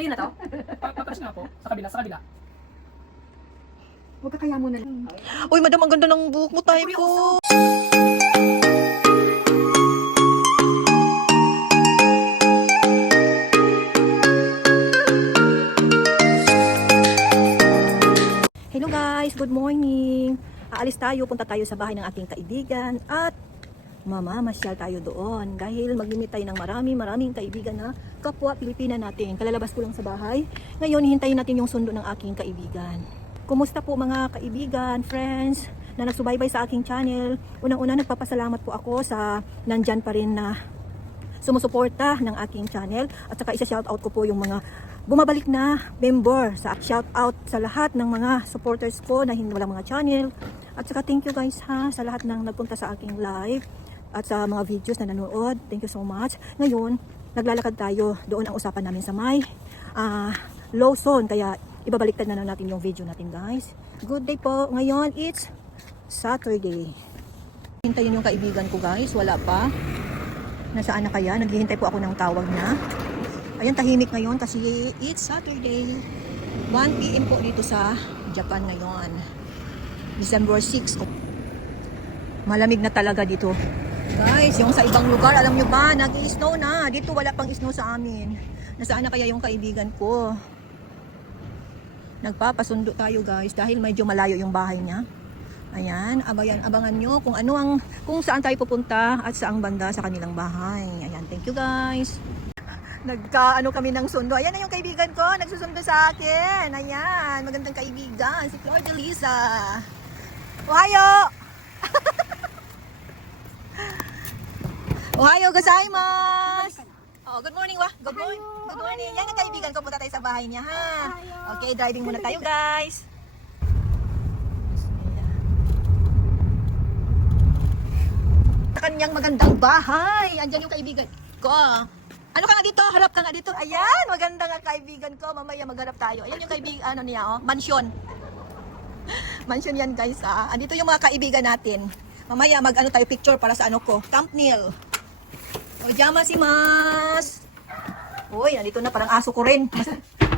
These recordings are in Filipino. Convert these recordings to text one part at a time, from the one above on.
Ayun na to? Patras nga po. Sa kabila, sa kabila. Huwag ka kaya mo na lang. Uy, madam, ang ganda ng buhok mo, type ko. Hello guys, good morning. Aalis tayo, punta tayo sa bahay ng aking kaibigan at mamamasyal tayo doon dahil mag-limit tayo ng maraming kaibigan na kapwa Pilipina natin. Kalalabas ko lang sa bahay. Ngayon, hintayin natin yung sundo ng aking kaibigan. Kumusta po mga kaibigan, friends na nagsubaybay sa aking channel? Unang-una, nagpapasalamat po ako sa nandyan pa rin na sumusuporta ng aking channel at saka isa-shoutout ko po yung mga bumabalik na member. Shoutout sa lahat ng mga supporters ko na hindi walang mga channel. At saka thank you guys ha sa lahat ng nagpunta sa aking live at sa mga videos na nanood. Thank you so much. Ngayon, naglalakad tayo. Doon ang usapan namin sa may Lawson. Kaya ibabaliktad na natin yung video natin guys. Good day po. Ngayon, it's Saturday. Hintayin yung kaibigan ko guys. Wala pa. Nasaan na kaya? Naghihintay po ako ng tawag na. Ayan, tahimik ngayon kasi it's Saturday. 1 PM po dito sa Japan ngayon. December 6. Malamig na talaga dito. Guys, yung sa ibang lugar, alam nyo ba, nag-i-snow na. Dito wala pang snow sa amin. Nasaan na kaya yung kaibigan ko? Nagpapasundo tayo guys dahil medyo malayo yung bahay niya. Ayan, abangan nyo kung saan tayo pupunta at saang banda sa kanilang bahay. Ayan, thank you guys. Nagkaano kami ng sundo. Ayan na yung kaibigan ko, nagsusundo sa akin. Ayan, magandang kaibigan, si Flor de Lisa. Ohayo! Ohayo gozaimasu! Oh, good morning wa. Good morning. Good morning. Yan ang kaibigan ko, punta tayo sa bahay niya ha. Okay, driving muna tayo guys. Sa kanyang magandang bahay. Andiyan yung kaibigan ko. Ano ka nga dito? Harap ka nga dito. Ayan, maganda nga kaibigan ko. Mamaya magharap tayo. Ayan yung kaibigan, ano niya, oh, mansion. Mansion yan guys, ah. Andito yung mga kaibigan natin. Mamaya mag-ano tayo picture para sa ano ko, thumbnail. Ojamasimasu. Uy, nandito na parang aso ko rin.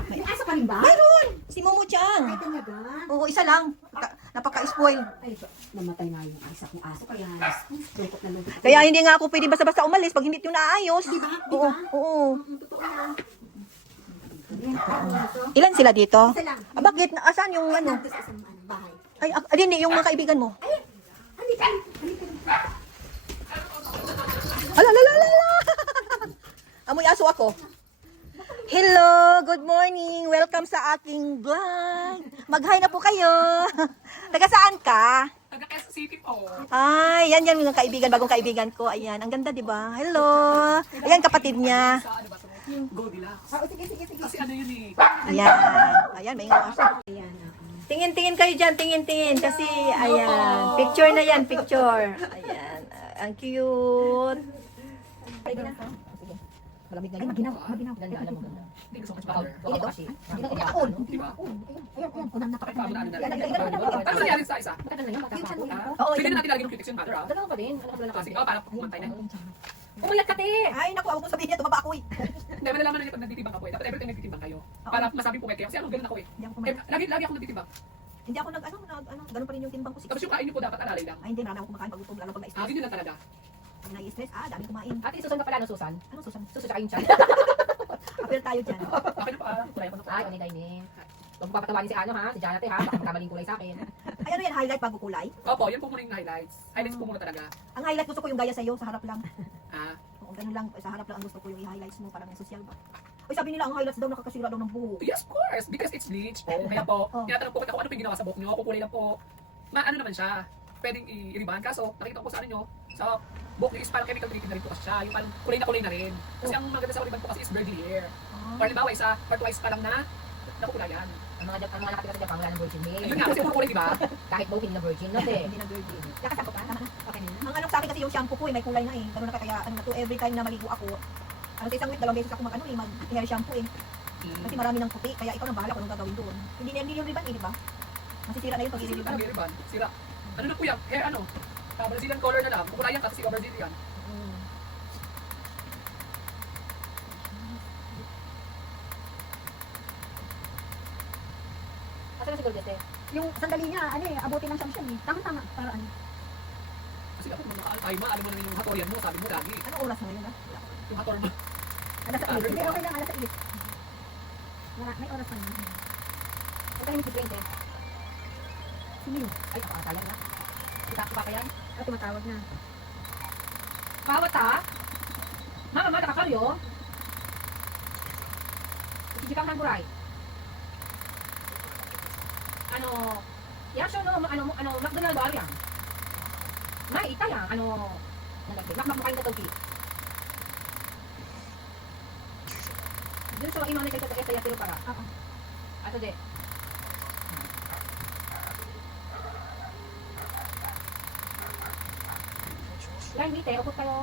May aso ka rin ba? Mayroon! Si Momo-chan. Ay, talaga? Oo, isa lang. Napaka-spoil. Ay, namatay nga yung isa kong aso. Kaya, lungkot na lungkot. Kaya hindi nga ako pwede basta-basta umalis pag hindi ito naayos. Di ba? Oo, oo. Totoo yan. Ilan sila dito? Isa lang. Ah, bakit? Asan yung ano? Nandun sa isang bahay. Ay, hindi, yung mga kaibigan mo. Halika. Ala. Amoy aso ako. Hello, good morning. Welcome sa aking vlog. Mag-hi na po kayo. Taga saan ka? Taga Quezon City po. Ay, yan yung kaibigan, bagong kaibigan ko. Ayan, ang ganda, di ba? Hello. Ayan, kapatid niya. Sa ano ba? Sa Goldilocks. Sige. Kasi ano yun eh. Ayan. Ayan, may nga aso. Ayan. Tingin kayo dyan, tingin. Kasi, ayan, picture na yan, picture. Ayan, ang cute. Malamig na yun. Maginaw. Hindi gusto ko sa powder. Hindi to? Hindi ako. Di ba? Ayan. Unang Bakit pa napakagaling. ano na? Ano nangyari sa isa? Matagal na yun. Oo, Pwede yun. na natin lagyan ng cutex yung powder ah. Dalawa pa din. Anak ko na Sige, para pumantay na. Umulat ka, te. Ay, naku, ako kong sabihin niya, tumaba ako eh. Hindi, malalaman na niyo pag nagtitibang ako eh. Dapat everything nagtitibang kayo. Para masabing pumayag kayo. Kasi ano, ganun ako eh. Hindi ako Eh, kumain. lagi ako nagtitibang. Hindi ako ganun pa rin yung timbang ko. Tapos yung kain niyo po dapat alalay lang. Ay, hindi, marami ako kumakain pag gutom, lalo pag Ah, na-stress. ganyan lang talaga. Pag na-stress, dami kumain. Ate, Susan ka pala, no, Susan? Anong susan? Susan sa kayong chan. Apel tayo dyan. Akin na pa. Try ko na pa. Ay, kainin. Huwag mo papatawanin si ano, ha? Si Janate, ha? Baka magkamaling kulay sa akin. Ay, ano yan, highlight bago kulay? Opo, yan po muna yung highlights. Highlights po muna talaga. Ang highlight gusto ko yung gaya sa'yo, sa harap lang. Ah, Oo, ganun lang, sa harap lang ang gusto ko yung i-highlights mo, parang yung social ba? Ay, sabi nila, ang highlights daw nakakasira daw ng buhok. yes, of course. Because it's bleach po. Kaya po, Oh. tinatanong po kita kung ano po yung ginawa sa buhok nyo. Kukulay lang po. Ano naman siya. Pwedeng i-riban. Kaso, nakita ko po sa ano nyo, sa buhok nyo is parang chemical treated na rin po kasi siya. Yung parang kulay na rin. Kasi ang maganda sa riban po kasi is burgundy hair. Or halimbawa, isa or twice pa lang na nakukulayan. Ang mga nakatira sa Japan, wala ng virgin Ayun milk. nga, kasi puro kulay, di ba? Kahit mo, hindi na virgin, no, te? Hindi na virgin. Nakasako ka? Tama na. Okay na yun. Ang ano sa akin kasi yung shampoo ko, may kulay na eh. Ganun na kaya, ano na to, every time na maligo ako, sa isang week, 2 beses ako mag-hair shampoo eh. Kasi marami ng puti, kaya ikaw nang bahala kung anong gagawin doon. Hindi yung ribbon eh, di ba? Masisira na yun pag i-ribbon. Ang riban, sira. Ano na po yan? Hair ano? Brazilian color na lang. Kukulayan kasi si Brazilian. na siguro dito. Yung sandali niya, ano eh, abutin ng siyam eh. Tama-tama, para ano. Kasi ako kung ay ma, alam mo naman yung hatorian mo, sabi mo lagi. Anong oras na ngayon, ha? Yung hator mo. Alas 8. Hindi, okay lang, alas 8. May oras pa naman. Huwag ka namin si-print eh. Sino yun? Ay, pakakatayan na. Kita ko pa kaya? Ah, tumatawag na. Bawat ha? Mama, nakakaryo. Isijikang ng buray. Ano, yasyo no, McDonald ba yan? May ita yan, makmak mo kayo na tawki. Dun sa imang nagkita sa yatiro para. Oo. Ato de. Yan, dito, upot kayo.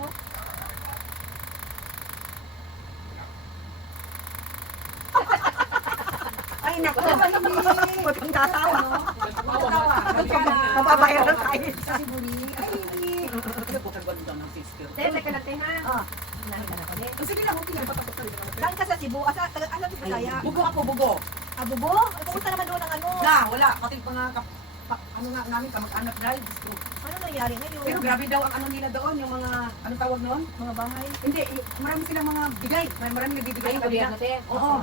Ay, naku. Huwag kang tatawa. Tawa. Mababayaran tayo. Kasi buli, ay, ano po kagawin daw ng sister? Siyempre ka natin ha. Ah. Nakita na ko din. Oh, sige lang, okay lang. Saan ka sa Cebu? Ano sa Bisaya? Bugo ako, bugo. Abubo? Pumunta naman doon ang ano. Wala. Pati pa nga, ano nga namin, kamag-anak dahil. Ano nangyari ngayon? Pero grabe daw ang ano nila doon, yung mga, ano tawag noon? Mga bahay. Hindi, marami silang mga bigay. Marami nagbibigay Ay, sa kanila. gobyerno te. Oo.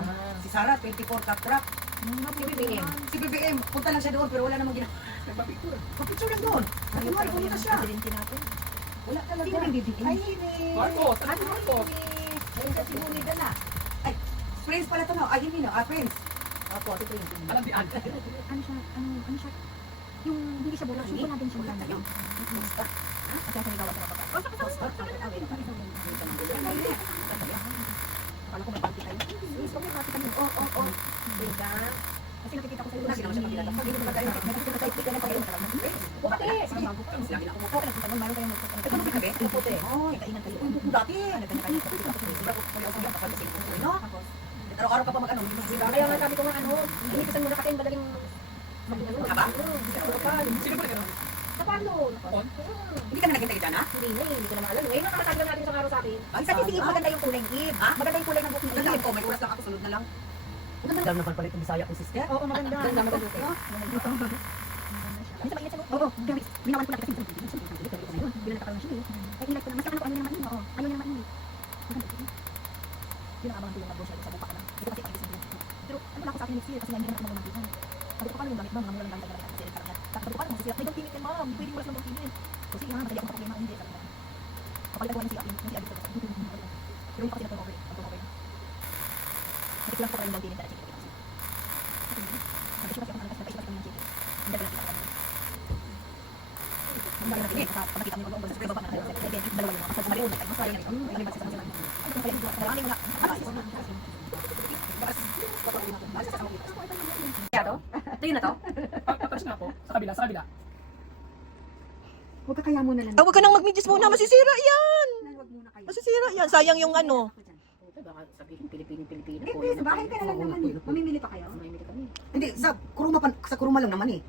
Si Sarah, 24 cut truck. Si BBM. Si BBM, punta lang siya doon, pero wala namang ginagawa. Nagpapicture. Kapicture lang doon. Ano nga, pumunta siya. Presidente natin. Wala talaga. Sino yung BBM? Ay, hindi. Marcos, ano Marcos? Ay, sa Sibuli na na. Ay, Prince pala to no. Ay, hindi no. Prince. Opo, si Prince. Alam di an. Ano siya? Ano siya? Yung hindi siya bulan. Subo natin siya bulan na yun. Kasi sa ligawan sa kapatid. Akala ko may party tayo. Gusto may party kami. Oo. Diba? Kasi nakikita ko sa iyo. Kasi naman siya kapilala. Pag hindi ko tayo nakikita tayo. Ikaw na tayo. Bukati! Lagi na ako. Okay, nagpunta nun. Mayroon tayong nagpunta. Ito ba kabe? Yung puti. Oh, Kainan tayo. ang dati. Nagkanya-kanya. No? Araw-araw ka pa mag-ano. Kaya nga sabi ko nga inipisan mo na kasi madaling Aba? Sino ba gano'n? Sa paano? On? Hindi ka na naging taga Hindi na, hindi ko naman alam. Ngayon nakakatagal natin isang araw sa akin. Ay, Kasi sige, maganda yung kulay ng ib. Ha? Maganda yung kulay ng buhok ng Maganda ib. ako. May oras lang ako. Sunod na lang. Maganda naman palit ng Bisaya ko, sister. Oo, maganda. Ganda mo dito. Minsan mainit siya. Oo, grabe. Binawan ko lang kasi. Bilang nakaroon siya eh. Ay, inilad ko lang. Mas ano, ayaw niya naman init. Oo, ayaw niya naman init. Maganda yun. Yun ang abang tulong na buwan siya sa buka ko lang. Ito kasi pag-ibig sa buwan. Pero ano lang ako sa akin next year kasi hindi naman ako magmamatihan. Sabi ko, paano yung gamit ba? Mga mula ng gamit talaga kasi parang yan. Sabi ko, paano mo sisira? May down payment yan, ma'am. Hindi pwedeng wala silang down payment. Kasi nga, madali akong papaklima. Hindi. Sabi ko, kapalitan ko yung siya. Pero hindi pa kasi nag-over. Nag-over. Kasi lang ko pa yung down payment. Sabi siya kasi ako nalakas na paisip kami ng check. Ang dami lang kita kami. Ang dami lang kita kapag nakita mo yung mag-umbos sa baba na kayo. Kaya dalawa yung mga kapag mariyon na tayo. Mas mariyon na ito. Ay, libat sa sila. Ay, kung kaya dito. Marami mo na. Kaya to? Ito yun na to? Touch na ako. Sa kabila. Huwag ka kaya muna lang. Huwag ka nang mag-midges muna. Masisira yan. Huwag muna kayo. Masisira yan. Sayang yung ano. Baka sabihin Pilipino. Hindi, sa bahay ka na lang naman eh. Mamimili pa kayo? Mamimili kami. Hindi, sa kuruma lang naman eh.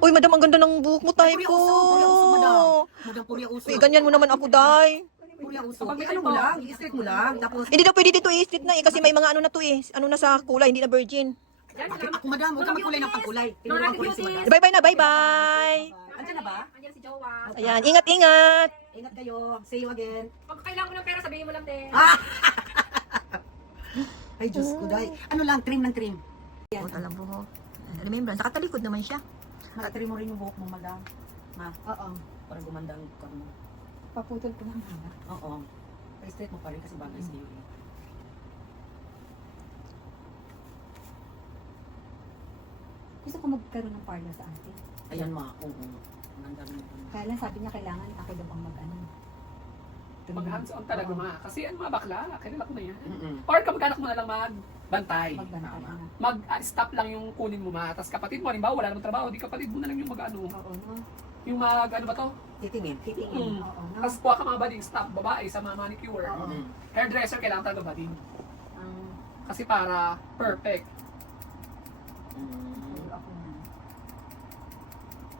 Uy, madam, ang ganda ng buhok mo, type ko. Purya uso, madam. Madam, purya uso. Uy, ganyan mo naman ako, day. Purya uso. Ano mo lang, i-straight mo lang. Tapos, Hindi daw pwede dito i-street na eh. Kasi may mga ano na to eh. Ano na sa kulay, hindi na virgin. Yan, ako madam, huwag ka magkulay ng pagkulay. Tinuruan ko rin si madam. Bye-bye na, bye-bye. Andiyan na ba? Andiyan si Jowa. Ayan, ingat-ingat. Ingat kayo. See you again. Pag kailangan mo ng pera, sabihin mo lang din. Ay, Diyos ko, day. Ano lang, trim ng trim. Buhok alam buhok. Remembrance, nakatalikod naman siya. Makatrim mo rin yung buhok mo, madam. Ma, Oo. parang gumandang ka mo. Paputol ko lang. Oo. Pa-straight mo pa rin kasi bagay sa iyo eh. Gusto ko magkaroon ng parlor sa atin. Ayan ma, oo. Ang dami nito. Kaya lang sabi niya kailangan ako daw ang mag-ano. Mag-hands-on talaga mga. Kasi yan mga bakla. Kailan ako na yan. Mm-mm. Or kamag-anak mo na lang magbantay. Magbantay Tama. na. Mag-stop lang yung kunin mo ma. Tapos kapatid mo, halimbawa wala namang trabaho, di kapatid mo na lang yung mag-ano. Oo, no? Yung mag, ano ba to? Titingin. Mm. Oo, no? Tapos kuha ka mga bading stop, babae sa mga manicure. Mm-mm. Hairdresser, kailangan talaga bading. Ang Kasi para perfect. Mm. ako na.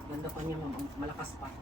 Ganda pa niya, ma'am. Malakas pa.